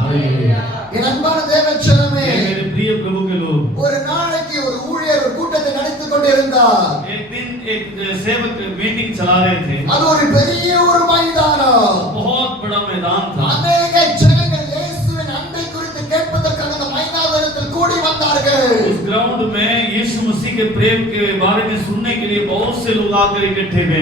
Hallelujah. என் அன்பான தேவச்சனமே, मेरे प्रिय प्रभु के लोग, ஒரு நாளைக்கு ஒரு ஊழியர் ஒரு கூட்டத்தை நடத்திக் கொண்டிருந்தார். एक दिन एक सेवक मीटिंग चला रहे थे। அது ஒரு பெரிய ஒரு மைதானம். बहुत बड़ा मैदान था। அநேக ஜனங்கள் இயேசுவின் அன்பை குறித்து கேட்பதற்காக அந்த மைதானத்தில் கூடி வந்தார்கள். उस ग्राउंड में यीशु मसीह के प्रेम के बारे में सुनने के लिए बहुत से लोग आकर इकट्ठे हुए।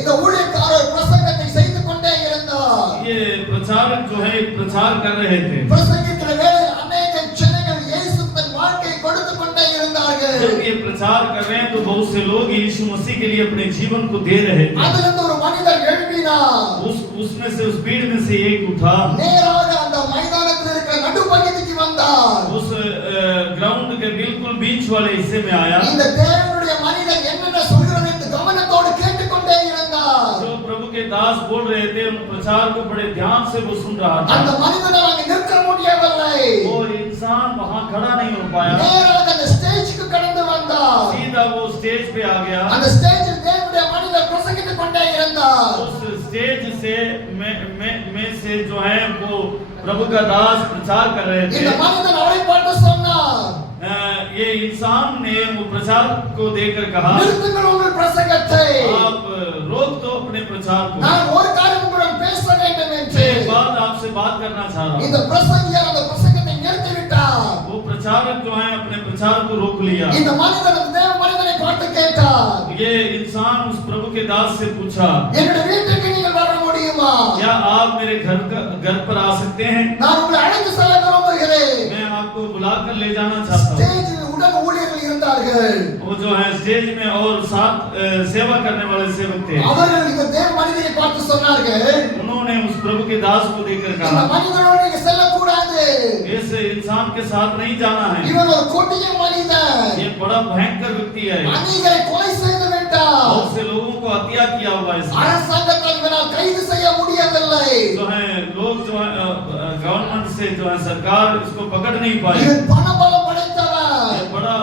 இந்த ஊழியக்காரர் பிரசங்கத்தை செய்து கொண்டே இருந்தார். ये प्रचारक जो है प्रचार कर रहे थे। பிரசங்கிக்கிற வேளையில் அநேக ஜனங்கள் இயேசு தன் வாழ்க்கையை கொடுத்து கொண்டே இருந்தார்கள். जब ये प्रचार कर रहे हैं तो बहुत से लोग यीशु मसीह के लिए अपने जीवन को दे रहे थे। அதிலிருந்து ஒரு மனிதர் எழும்பினார். उसमें से उस भीड़ में से एक उठा, நேராக அந்த மைதானத்தில் இருக்கிற நடுப்பகுதிக்கு வந்தார். उस ग्राउंड के बिल्कुल बीच वाले हिस्से में आया। இந்த தேவனுடைய மனிதன் என்னென்ன சொல்கிறார் என்று கவனத்தோடு கேட்டுக்கொண்டே இருந்தார். जो प्रभु के दास बोल रहे थे उन प्रचार को बड़े ध्यान से वो सुन रहा था। அந்த மனிதனால் அங்கே நிற்க முடியவில்லை. वो इंसान वहां खड़ा नहीं हो पाया। நேராக அந்த ஸ்டேஜுக்கு கடந்து வந்தார். सीधा वो स्टेज पे आ गया। அந்த ஸ்டேஜில் தேவனுடைய மனிதர் பிரசங்கித்துக் கொண்டே இருந்தார். उस स्टेज से में से जो है वो प्रभु का दास प्रचार कर रहे थे। இந்த மனிதன் அவரை பார்த்து சொன்னார், ये इंसान ने वो प्रचार को देखकर कहा, நிறுத்துங்கள் உங்கள் பிரசங்கத்தை. आप रोक दो अपने प्रचार को। நான் ஒரு காரியம் உங்களுடன் பேச வேண்டும் என்று. एक बात आपसे बात करना चाह रहा இந்த हूँ। பிரசங்கியார் அந்த பிரசங்கத்தை நிறுத்திவிட்டார். वो प्रचारक जो है अपने प्रचार को रोक लिया। இந்த மனிதன் அந்த தேவ மனிதனை பார்த்து கேட்டார், ये इंसान उस प्रभु के दास से पूछा, என்னுடைய வீட்டுக்கு நீங்கள் வர முடியுமா? क्या आप मेरे घर पर आ सकते हैं? நான் உங்களை அழைத்து செல்ல விரும்புகிறேன். मैं आपको बुलाकर ले जाना चाहता हूँ। ஸ்டேஜில் உடன் ஊழியர்கள் இருந்தார்கள். वो जो है स्टेज में और साथ सेवा करने वाले सेवक थे। அவர்கள் இந்த தேவ மனிதனை பார்த்து சொன்னார்கள், उन्होंने उस प्रभु के दास को देखकर இந்த कहा, மனிதனோடு நீங்க செல்லக்கூடாது. इस इंसान के साथ नहीं जाना है। இவன் ஒரு கொடிய மனிதன். ये बड़ा भयंकर व्यक्ति है। அநேகரை கொலை செய்து விட்டான். बहुत से लोगों को हत्या किया हुआ है इसने। அரசாங்கத்தால் இவனால் கைது செய்ய முடியவில்லை. जो है लोग जो है गवर्नमेंट से जो है सरकार इसको पकड़ नहीं पाई। இவன் பணபலம் படைத்தவன். ये बड़ा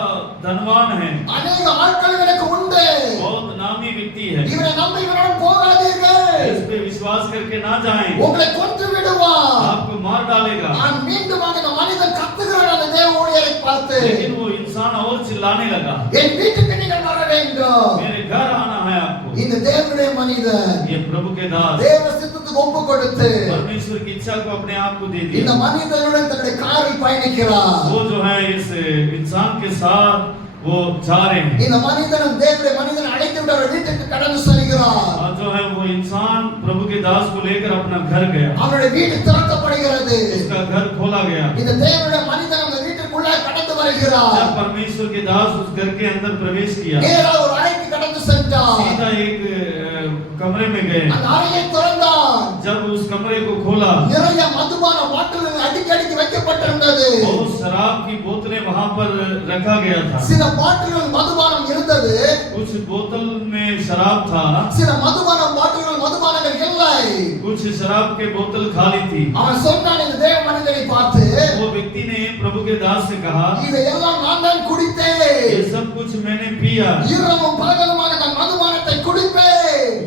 धनवान है, அநேக ஆட்கள் இவனுக்கு உண்டு. बहुत नामी व्यक्ति है। இவனை நம்பி இவனுடன் போகாதீர்கள். इस पे विश्वास करके ना जाएं, உங்களை கொன்று விடுவான். आपको मार डालेगा। நான் மீண்டும் அந்த மனிதன் கத்துகிறான் அந்த தேவ ஊழியரை பார்த்து, लेकिन वो इंसान और चिल्लाने लगा, என் வீட்டுக்கு நீங்கள் வர வேண்டும். मेरे घर आना है आपको। இந்த தேவனுடைய மனிதன் ये प्रभु के दास தேவ சித்தத்துக்கு ஒப்பு கொடுத்து परमेश्वर की इच्छा को अपने आप को दे இந்த दिया। மனிதனுடன் தன்னுடைய காரில் பயணிக்கிறார். वो जो है इस इंसान के साथ वो जा रहे हैं। இந்த மனிதன் தேவனுடைய மனிதன் அழைத்து விட்டு அவர் வீட்டுக்கு கடந்து செல்கிறார். और जो है वो इंसान प्रभु के दास को लेकर अपना घर गया। அவருடைய வீடு திறக்கப்படுகிறது. उसका घर खोला गया। இந்த தேவனுடைய மனிதன் அந்த வீட்டுக்குள்ள கடந்து வருகிறார். जब परमेश्वर के दास उस घर के अंदर प्रवेश किया, நேரா ஒரு அறைக்கு கடந்து சென்றார். सीधा एक कमरे में गए। அந்த அறையை திறந்தார். जब उस कमरे को खोला, நிறைய மதுபான பாட்டில்கள் அடிக்கடிக்கு வைக்கப்பட்டிருந்தது. बहुत शराब की बोतलें वहां पर रखा गया था। சில பாட்டில்கள் மதுபானம் இருந்தது. कुछ बोतल में शराब था, சில மதுபான பாட்டில்கள் மதுபானங்கள் இல்லை. कुछ शराब के बोतल खाली थी। அவன் சொன்னான் இந்த தேவ மனிதனை பார்த்து, वो व्यक्ति ने प्रभु के दास से कहा, இதையெல்லாம் நான் தான் குடித்தேன். ये सब कुछ मैंने पिया। இரவும் பகலுமாக நான் மதுபானத்தை குடிப்பேன்.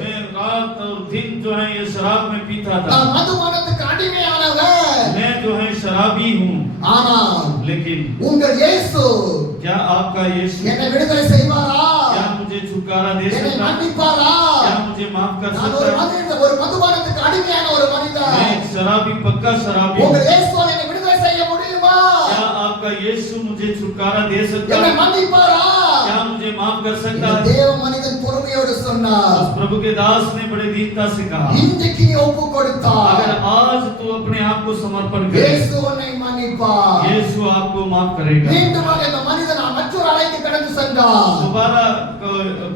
मैं रात और दिन जो है ये शराब में पीता था। நான் மதுபானத்துக்கு அடிமையானவன். मैं जो है शराबी हूँ। ஆனால் लेकिन உங்கள் இயேசு क्या आपका यीशु என்னை விடுதலை செய்வாரா? क्या मुझे छुटकारा दे என்னை सकता है? மன்னிப்பாரா? क्या मुझे माफ कर நான் सकता ஒரு है? மனிதன், ஒரு மதுபானத்துக்கு அடிமையான ஒரு मैं மனிதன். एक शराबी, पक्का शराबी हूँ। உங்கள் இயேசு என்னை விடுதலை செய்ய முடியுமா? क्या आपका यीशु मुझे छुटकारा दे सकता என்னை है? மன்னிப்பாரா? क्या मुझे माफ कर सकता இந்த है? தேவ மனிதன் பொறுமையோடு சொன்னார், उस प्रभु के दास ने बड़े दीनता से कहा, இன்றைக்கு நீ ஒப்பு கொடுத்தார். अगर आज तू अपने आप को समर्पण करे, இயேசு உன்னை மன்னிப்பார். यीशु आपको माफ करेगा। மீண்டுமாக இந்த மனிதன் மற்றொரு அறைக்கு கடந்து சென்றார். दोबारा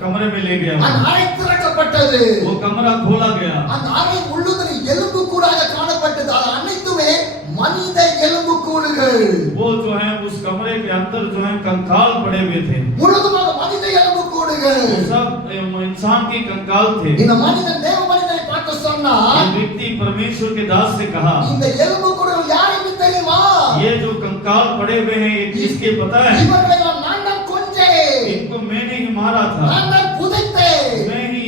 कमरे में ले गया। அந்த அறை திறக்கப்பட்டது. वो कमरा खोला गया। அந்த அறை முழுவதும் எலும்பு கூடாக காணப்பட்டது. அது அனைத்துமே மனித எலும்பு கூடுகள். वो जो है उस कमरे के अंदर जो है कंकाल पड़े हुए थे। முழுவதுமாக மனித எலும்பு கூடுகள். वो सब इंसान के कंकाल थे। இந்த மனிதன் தேவ மனிதனை பார்த்து சொன்னார், ये व्यक्ति परमेश्वर के दास से कहा, இந்த எலும்பு கூடுகள் யாருக்கு தெரியுமா? ये जो कंकाल पड़े हुए हैं ये किसके पता है? இவர்களை நான் தான் கொஞ்சேன். इनको मैंने ही मारा था, நான் தான் புதைத்தேன். मैं ही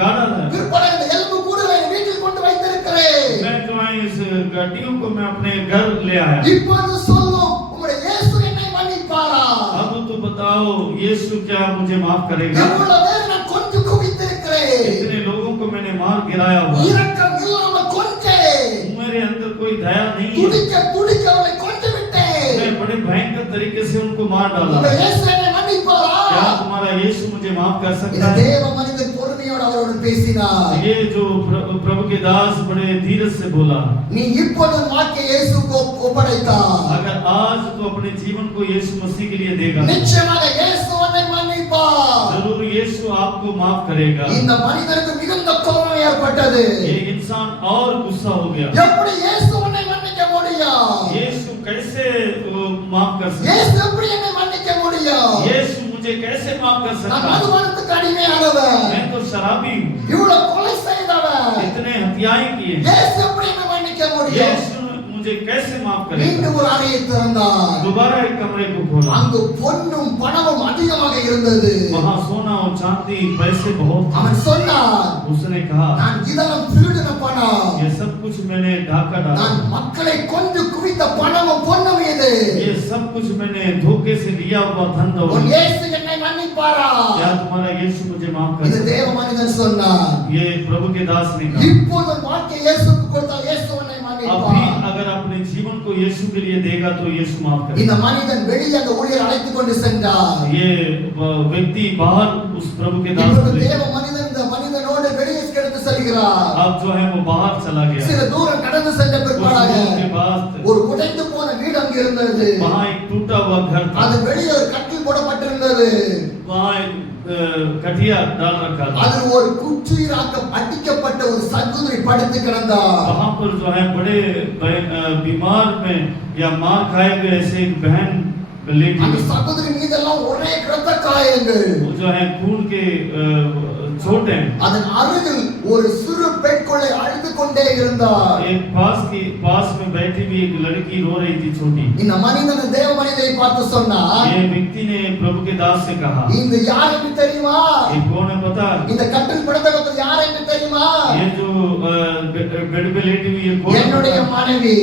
गाड़ा था। பிற்பாடு இந்த எலும்பு கூடுகளை வீட்டில் கொண்டு வைத்திருக்கிறேன். मैं जो है इस हड्डियों को मैं अपने घर ले आया। இப்பொழுது சொல்லும் உம்முடைய இயேசு என்னை மன்னிப்பாரா? अब तो बताओ यीशु क्या मुझे माफ करेगा? எவ்வளவு பேர் நான் கொன்று குவித்திருக்கிறேன், कितने लोगों को मैंने मार गिराया हुआ। இரக்கம் இல்லாமல் கொன்றேன், मेरे अंदर कोई दया नहीं है। துடிக்க துடிக்க அவளை கொன்று விட்டேன். मैं बड़े भयंकर तरीके से उनको मार डाला। உம்முடைய இயேசு என்னை மன்னிப்பாரா? क्या तुम्हारा यीशु मुझे माफ कर இந்த सकता है? தேவ மனிதன் பொறுமையோடு அவரோடு பேசினார். ये जो प्रभु के दास बड़े धीरज से बोला, நீ இப்பொழுது வாக்கை இயேசுவுக்கு ஒப்படைத்தார், अगर आज तो अपने जीवन को यीशु मसीह के लिए देगा, நிச்சயமாக இயேசு உன்னை மன்னிப்பார். जरूर यीशु आपको माफ करेगा। இந்த மனிதனுக்கு மிகுந்த கோபம் ஏற்பட்டது. ये इंसान और गुस्सा हो गया। எப்படி இயேசு உன்னை மன்னிக்க முடியும்? यीशु कैसे माफ कर सकता இயேசு எப்படி என்னை மன்னிக்க முடியும்? है? यीशु मुझे कैसे माफ कर நான் सकता है? மதுபானத்துக்கு அடிமையானவன், मैं तो शराबी हूँ, இவ்வளவு கொலை செய்தவன், इतने हत्याएं किए। இயேசு எப்படி என்னை மன்னிக்க முடியும்? यीशु मुझे कैसे माफ करेगा? மீண்டும் ஒரு அறையை திறந்தார். दोबारा एक कमरे को खोला। அங்கு பொன்னும் பணமும் அதிகமாக இருந்தது. वहाँ सोना और चांदी पैसे बहुत थे। அவன் சொன்னான், उसने कहा நான் இதெல்லாம் திருடின பணம், ये सब कुछ मैंने ढाका डाला, நான் மக்களை கொன்று குவித்த பணமும் பொன்னும் இது. ये सब कुछ मैंने धोखे से लिया हुआ धन உன் दौलत। இயேசு என்னை மன்னிப்பாரா? क्या तुम्हारा यीशु मुझे माफ இந்த कर? தேவ மனிதன் சொன்னார், ये प्रभु के दास ने कहा, இப்போது வாக்கை இயேசுவுக்கு கொடுத்தால் இயேசு உன்னை अभी மன்னிப்பார். अगर अपने जीवन को यीशु के लिए देगा तो यीशु माफ இந்த करेगा। மனிதன் வெளியே அந்த ஊழியர் அழைத்துக் கொண்டு சென்றார். ये व्यक्ति बाहर उस प्रभु के दास இப்பொழுது को ले, தேவ மனிதன் இந்த மனிதனோடு வெளியே கடந்து செல்கிறார். अब जो है वो बाहर चला गया। சில தூரம் கடந்து சென்ற उस பிற்பாடாக लोगों के पास ஒரு உடைந்து போன வீடு அங்கு இருந்தது. वहाँ एक टूटा हुआ घर था, அது வெளியே ஒரு கட்டில் போடப்பட்டிருந்தது. वहाँ एक कटिया डाल रखा था। அதில் ஒரு குற்றீராக்க அடிக்கப்பட்ட ஒரு சகோதரி படுத்து கிடந்தார். वहाँ पर जो है बड़े बीमार में या मार खाए गए ऐसे एक बहन लेटी அந்த हुई। சகோதரி மீதெல்லாம் ஒரே இரத்த காயங்கள். वो जो है खून के चोट हैं। அதன் அருகில் ஒரு சிறு பெண் குழந்தை அழுது கொண்டே இருந்தார். एक पास में बैठी हुई एक लड़की रो रही थी छोटी। இந்த மனிதன் தேவ மனிதனை பார்த்து சொன்னார், ये व्यक्ति ने प्रभु के दास से कहा, இந்த யார் என்று தெரியுமா? ये कौन है पता? இந்த கட்டில் படுத்தவர்கள் யார் என்று தெரியுமா? ये जो बेड पे लेटी हुई है कौन है என்னுடைய पता? மனைவி.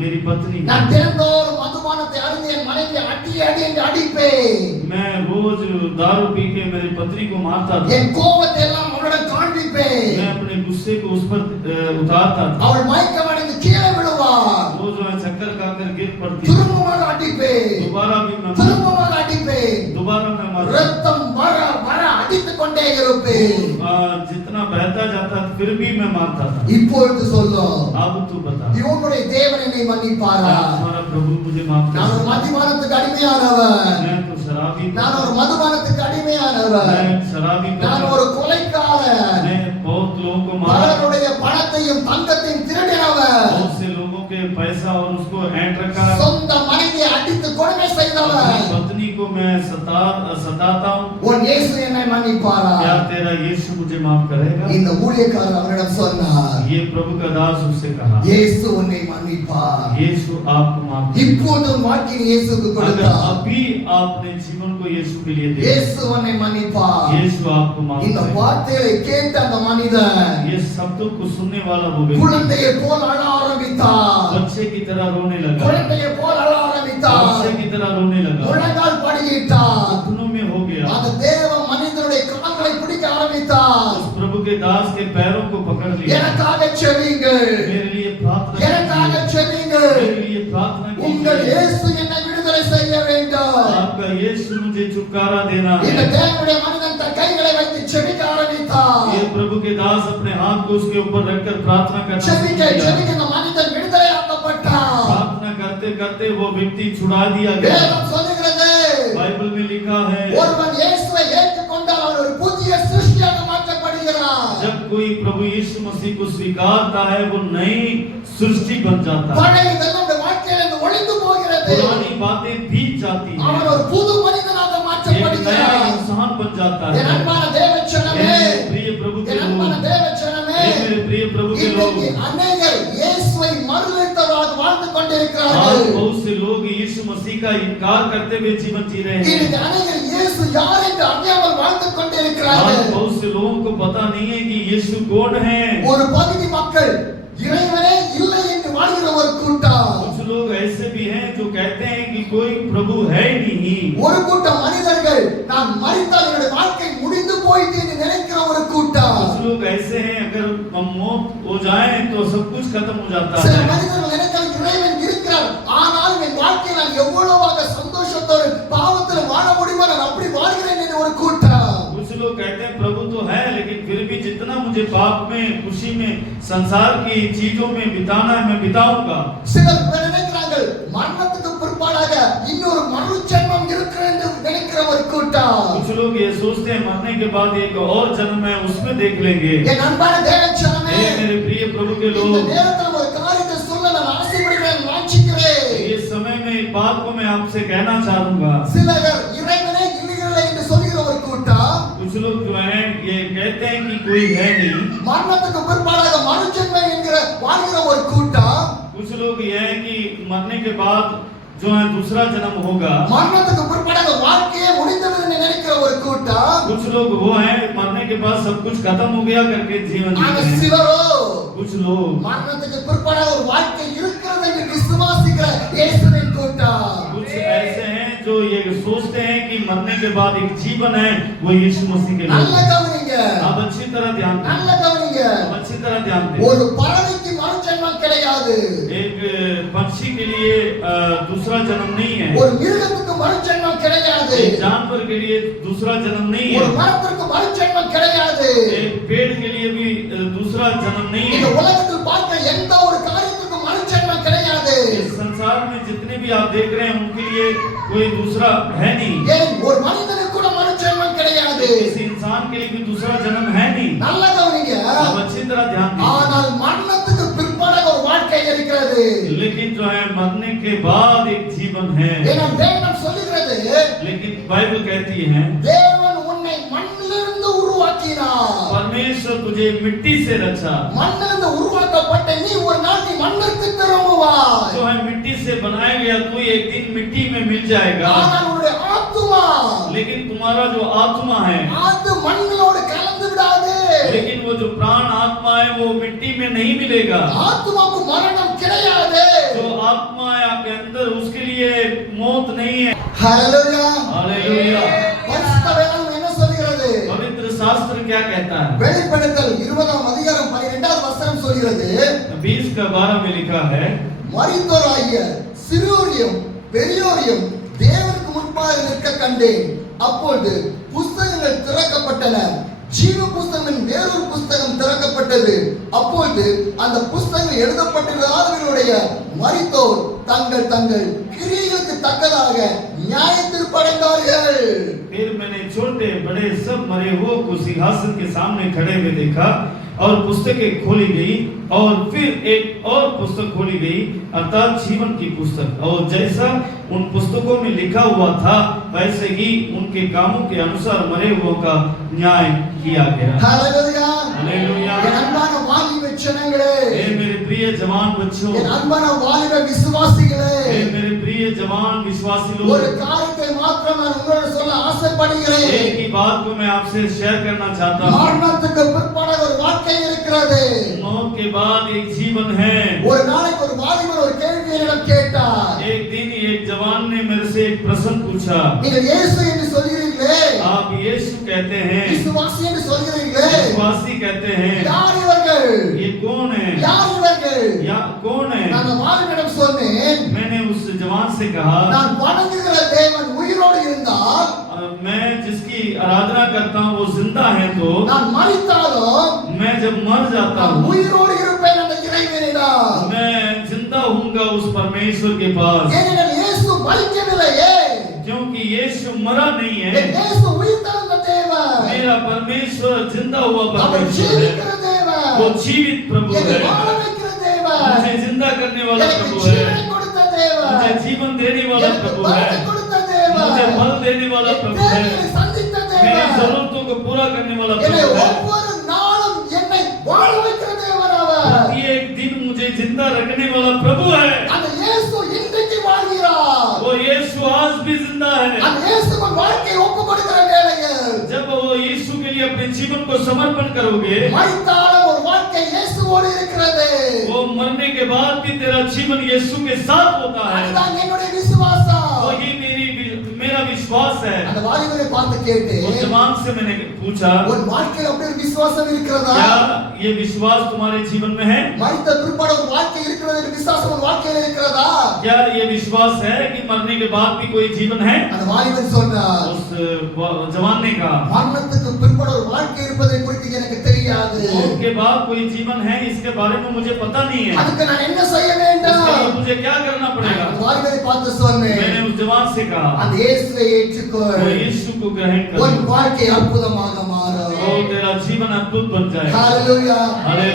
मेरी पत्नी। நான் தினந்தோறும் மதுபானத்தை அருந்தி என் மனைவியை அடி அடி என்று அடிப்பேன். मैं रोज दारू पी के मेरी पत्नी को मारता था। என் கோபத்தை எல்லாம் அவளிடம் காண்பிப்பேன். मैं अपने गुस्से को उस पर उतारता था। அவள் மயக்கமடைந்து கீழே விழுவாள். वो जो है चक्कर खाकर गिर पड़ती, திரும்பமாக அடிப்பேன், दोबारा भी मैं திரும்பமாக அடிப்பேன். दोबारा मैं मारता। ரத்தம் வர வர அடித்துக் கொண்டே இருப்பேன். जितना बहता जाता फिर भी मैं मारता था। இப்பொழுது சொல்லும், अब तू बता, இவனுடைய தேவன் என்னை மன்னிப்பாரா? क्या तुम्हारा प्रभु मुझे माफ நான் ஒரு कर? மதுபானத்துக்கு அடிமையானவன், मैं तो शराबी था। நான் ஒரு மதுபானத்துக்கு அடிமையானவன், मैं शराबी நான் था। ஒரு கொலைக்காரன், मैं बहुत लोगों को मारा, பலருடைய பணத்தையும் தங்கத்தையும் திருடினவன், बहुत से लोगों के पैसा और उसको ऐंठ रखा, சொந்த மனைவியை அடித்து கொடுமை செய்தவன். अपनी पत्नी को मैं सताता हूँ। உன் இயேசு என்னை மன்னிப்பாரா? क्या तेरा यीशु मुझे माफ करेगा? இந்த ஊழியக்காரர் அவரிடம் சொன்னார், ये प्रभु का दास उससे कहा, இயேசு உன்னை மன்னிப்பார். यीशु आपको माफ करेगा। இப்போது உன் வாழ்க்கையை இயேசுவுக்கு अगर கொடுத்தார். अभी आपने जीवन को यीशु के लिए दे, இயேசு உன்னை மன்னிப்பார். यीशु आपको माफ இந்த करेगा। வார்த்தைகளை கேட்ட அந்த மனிதன் ये शब्दों को सुनने वाला वो व्यक्ति குழந்தையை போல் அழ ஆரம்பித்தார். बच्चे की तरह रोने लगा, குழந்தையை போல் அழ ஆரம்பித்தார். बच्चे की तरह रोने लगा, முழங்கால் படியிட்டார். घुटनों में हो गया। அந்த தேவ மனிதனுடைய கால்களை பிடிக்க ஆரம்பித்தார். उस प्रभु के दास के पैरों को पकड़ लिया, எனக்காக செவியுங்கள், मेरे लिए प्रार्थना எனக்காக कीजिए, செவியுங்கள். मेरे लिए प्रार्थना உங்கள் कीजिए। இயேசு என்னை விடுதலை செய்ய வேண்டும். आपका यीशु मुझे छुटकारा देना இந்த है। தேவனுடைய மனிதன் தன் கைகளை வைத்து செபிக்க ஆரம்பித்தார். ये प्रभु के दास अपने हाथ को उसके ऊपर रखकर प्रार्थना करना शुरू செபிக்க किया। செபிக்க இந்த மனிதன் விடுதலையாக்கப்பட்டார். प्रार्थना करते करते वो व्यक्ति छुड़ा दिया गया। வேதம் சொல்லுகிறது, बाइबल में लिखा है, ஒருவன் இயேசுவை ஏற்றுக்கொண்டால் அவன் ஒரு புதிய சிருஷ்டியாக மாற்றப்படுகிறார். जब कोई प्रभु यीशु मसीह को स्वीकारता है वो नई सृष्टि बन जाता है। பழையதெல்லாம் நம்முடைய வாழ்க்கையிலிருந்து ஒழிந்து போகிறது. पुरानी बातें बीत जाती हैं, அவன் ஒரு புது மனிதனாக एक नया மாற்றப்படுகிறார். इंसान बन जाता என் है। அன்பான தேவச்சனமே, मेरे प्रिय प्रभु के என் அன்பான लोग, தேவச்சனமே, मेरे प्रिय प्रभु के लोग, இன்றைக்கு அநேகர் இயேசுவை மறுதலித்தவர்களாக வாழ்ந்து आज கொண்டிருக்கிறார்கள். बहुत से लोग यीशु मसीह का इनकार करते हुए जीवन जी रहे हैं। இன்றைக்கு அநேகர் இயேசு யார் என்று அறியாமல் வாழ்ந்து आज கொண்டிருக்கிறார்கள். बहुत से लोगों को पता नहीं है कि यीशु कौन है। ஒரு பகுதி மக்கள் இறைவனே இல்லை என்று வாழ்கிற ஒரு लोग ऐसे भी हैं जो कहते हैं कि कोई प्रभु है ही नहीं। ஒரு கூட்டம் மனிதர்கள் நான் மரித்தால் என்னுடைய வாழ்க்கை முடிந்து போயிட்டு என்று நினைக்கிற ஒரு கூட்டம். कुछ लोग ऐसे हैं अगर हम मौत हो जाए तो सब कुछ खत्म हो जाता சில है। மனிதர்கள் நினைக்கிறார்கள் இறைவன் இருக்கிறார், ஆனால் என் வாழ்க்கையில் நான் எவ்வளவாக சந்தோஷத்தோடு பாவத்தில் வாழ முடியுமோ நான் அப்படி வாழ்கிறேன் என்று ஒரு கூட்டம். कुछ लोग कहते हैं प्रभु तो है लेकिन फिर भी जितना मुझे पाप में खुशी में संसार की चीजों में बिताना है मैं बिताऊंगा। சிலர் நினைக்கிறார்கள் மரணத்துக்கு பிற்பாடாக இன்னொரு மறு ஜென்மம் இருக்கிறது என்று நினைக்கிற ஒரு கூட்டம். कुछ लोग ये सोचते हैं मरने के बाद एक और जन्म है उसमें देख लेंगे। என் அன்பான தேவச்சனமே, मेरे प्रिय प्रभु के இந்த लोग, நேரத்தில் ஒரு காரியத்தை சொல்ல நான் ஆசைப்படுகிறேன், வாஞ்சிக்கிறேன். इस समय में एक बात को मैं आपसे कहना चाहूंगा। சிலர் இறைவனே இல்லை என்று சொல்கிற ஒரு கூட்டம். कुछ लोग जो हैं ये कहते हैं कि कोई है नहीं। மரணத்துக்கு பிற்பாடாக மறு ஜென்மம் என்கிற வாழ்கிற ஒரு கூட்டம். कुछ लोग ये है कि मरने के बाद जो है दूसरा जन्म होगा। மரணத்துக்கு பிற்பாடாக வாழ்க்கையே முடிந்தது என்று நினைக்கிற ஒரு கூட்டம். कुछ लोग वो हैं मरने के बाद सब कुछ खत्म हो गया करके जीवन जीते ஆனா हैं। சிலரோ कुछ लोग மரணத்துக்கு பிற்பாடாக ஒரு வாழ்க்கை இருக்கிறது என்று விசுவாசிக்கிற இயேசுவின் கூட்டம். कुछ ऐसे हैं जो ये सोचते हैं कि मरने के बाद एक जीवन है वो यीशु मसीह के நல்ல लोग। கவனிங்க, आप अच्छी तरह ध्यान दें, நல்ல கவனிங்க. आप अच्छी तरह ध्यान दें। ஒரு பறவைக்கு மறு ஜென்மம் கிடையாது, एक पक्षी के लिए दूसरा जन्म नहीं है। ஒரு மிருகத்துக்கு மறு ஜென்மம் கிடையாது, एक जानवर के लिए दूसरा जन्म नहीं ஒரு है। மரத்திற்கு மறு ஜென்மம் கிடையாது. एक पेड़ के लिए भी दूसरा जन्म नहीं இந்த है। உலகத்தில் பார்க்கிற எந்த ஒரு காரியத்துக்கும் மறு ஜென்மம் கிடையாது. इस संसार में जितने भी आप देख रहे हैं उनके लिए कोई दूसरा है नहीं। ஏன் ஒரு மனிதனுக்கு கூட மறு ஜென்மம் கிடையாது. किसी इंसान के लिए भी दूसरा जन्म है नहीं। நல்ல கவனிங்க. आप अच्छी तरह ध्यान दें। ஆனால் மரணத்துக்கு பிற்பாடாக ஒரு வாழ்க்கை இருக்கிறது. लेकिन जो है मरने के बाद एक जीवन है। ஏன்னா வேதம் சொல்லுகிறது, लेकिन बाइबल कहती है தேவன் உன்னை மண்ணிலிருந்து உருவாக்கினார். परमेश्वर तुझे मिट्टी से रचा। மண்ணிலிருந்து உருவாக்கப்பட்ட நீ ஒரு நாள் நீ மண்ணுக்கு திரும்புவாய். जो है मिट्टी से बनाया गया तू एक दिन मिट्टी में मिल जाएगा। ஆனால் உன்னுடைய ஆத்துமா, लेकिन तुम्हारा जो आत्मा है, அது மண்ணிலோடு கலந்து விடாது. लेकिन वो जो प्राण आत्मा है वो मिट्टी में नहीं मिलेगा। ஆத்துமாவுக்கு மரணம் கிடையாது. जो आत्मा है आपके अंदर उसके लिए मौत नहीं है। ஹalleluya. हालेलुया। பரிசுத்த வேதம் என்ன சொல்கிறது? पवित्र शास्त्र क्या कहता है? வெளிப்படுத்தல் 20ஆம் அதிகாரம் 12வது வசனம் சொல்கிறது, 20:12 में लिखा है மரித்தோராகிய சிறியோரையும் பெரியோரையும் தேவனுக்கு முன்பாக நிற்க கண்டேன். அப்பொழுது புஸ்தகங்கள் திறக்கப்பட்டன. ஜீவ புஸ்தகத்தின் வேறொரு புஸ்தகம் திறக்கப்பட்டது. அப்பொழுது அந்த புஸ்தகங்கள் எழுதப்பட்டிருந்தவர்களுடைய மரித்தோர் தங்கள் தங்கள் கிரியைகளுக்கு தக்கதாக நியாயத்தீர்ப்படைந்தார்கள். फिर मैंने छोटे बड़े सब मरे हुए को सिंहासन के सामने खड़े हुए देखा और पुस्तकें खोली गई और फिर एक और पुस्तक खोली गई अर्थात जीवन की पुस्तक, और जैसा उन पुस्तकों में लिखा हुआ था वैसे ही उनके कामों के अनुसार मरे हुओं का न्याय किया गया। ஹalleluya. हालेलुया। என் அன்பான வாலிப ஜனங்களே, हे मेरे प्रिय जवान बच्चों, என் அன்பான வாலிப விசுவாசிகளே, हे मेरे प्रिय जवान विश्वासी ஒரு लोग, காரியத்தை மாத்திரம் நான் உங்களோடு சொல்ல ஆசைப்படுகிறேன். एक ही बात को मैं आपसे शेयर करना चाहता हूँ। மரணத்துக்கு பிற்பாடாக ஒரு வாழ்க்கை இருக்கிறது. मौत के बाद एक जीवन है। ஒரு நாளைக்கு ஒரு வாலிபர் ஒரு கேள்வி என்னிடம் கேட்டார். एक दिन एक जवान ने मेरे से एक प्रश्न पूछा, நீங்கள் இயேசு என்று சொல்கிறீர்களே, आप यीशु कहते हैं, விசுவாசி என்று சொல்கிறீர்களே, विश्वासी कहते हैं, யார் இவர்கள்? ये कौन है? யார் இவர்கள்? या कौन है? நான் அந்த வாலிபனிடம் சொன்னேன், मैंने उस जवान से कहा, நான் வணங்குகிற தேவன் உயிரோடு இருந்தால், मैं जिसकी आराधना करता हूँ वो जिंदा है तो நான் மரித்தாலும் मैं जब मर जाता நான் हूँ உயிரோடு இருப்பேன் அந்த இறைவனிடம். मैं जिंदा हूँगा उस परमेश्वर के पास, ஏனெனில் இயேசு மரிக்கவில்லையே, क्योंकि यीशु मरा नहीं है। என் இயேசு உயிர்த்தெழுந்த தேவன், मेरा परमेश्वर जिंदा हुआ அவர் परमेश्वर है, ஜீவிக்கிற தேவன், वो जीवित प्रभु என்னை है, வாழ வைக்கிற தேவன், मुझे जिंदा करने वाला எனக்கு प्रभु ஜீவனை है, கொடுத்த தேவன், मुझे जीवन देने वाला எனக்கு प्रभु பலனை है, கொடுத்த தேவன், मुझे फल देने वाला என் प्रभु தேவைகளை है, சந்தித்த मेरी தேவன், जरूरतों को पूरा करने वाला என்னை प्रभु है। ஒவ்வொரு நாளும் என்னை வாழ வைக்கிற தேவன் அவர். एक दिन मुझे जिंदा रखने वाला प्रभु है। அந்த இயேசு இன்றைக்கு வாழ்கிறார். वो यीशु आज भी जिंदा है। அந்த இயேசுவின் வாழ்க்கையை ஒப்பு கொடுக்கிற வேளையில் जब वो यीशु के लिए अपने जीवन को समर्पण करोगे, மரித்தாலும் ஒரு வாழ்க்கை இயேசுவோடு இருக்கிறது. वो मरने के बाद भी तेरा जीवन यीशु के साथ होता है। அதுதான் என்னுடைய விசுவாசம். वही मेरा विश्वास है। அந்த வாலிபனை பார்த்து கேட்டேன், उस जवान से मैंने पूछा, உன் வாழ்க்கையில் அப்படி ஒரு விசுவாசம் இருக்கிறதா? क्या ये विश्वास तुम्हारे जीवन में है? மரித்த பிற்பாடு ஒரு வாழ்க்கை இருக்கிறது என்ற விசுவாசம் உன் வாழ்க்கையில் இருக்கிறதா? क्या ये विश्वास है कि मरने के बाद भी कोई जीवन है? அந்த வாலிபன் சொன்னார், उस जवान ने कहा, மரணத்துக்கு பிற்பாடு ஒரு வாழ்க்கை இருப்பதை குறித்து எனக்கு தெரியாது. मौत के बाद कोई जीवन है इसके बारे में मुझे पता नहीं है। அதுக்கு நான் என்ன செய்ய வேண்டும்? इसके लिए मुझे क्या करना पड़ेगा? அந்த வாலிபனை பார்த்து சொன்னேன், मैंने उस जवान से कहा, அந்த இயேசுவை ஏற்றுக்கொள், तो यीशु को ग्रहण कर, உன் வாழ்க்கை அற்புதமாக மாறும். और तेरा जीवन अद्भुत बन जाएगा। हालेलुया।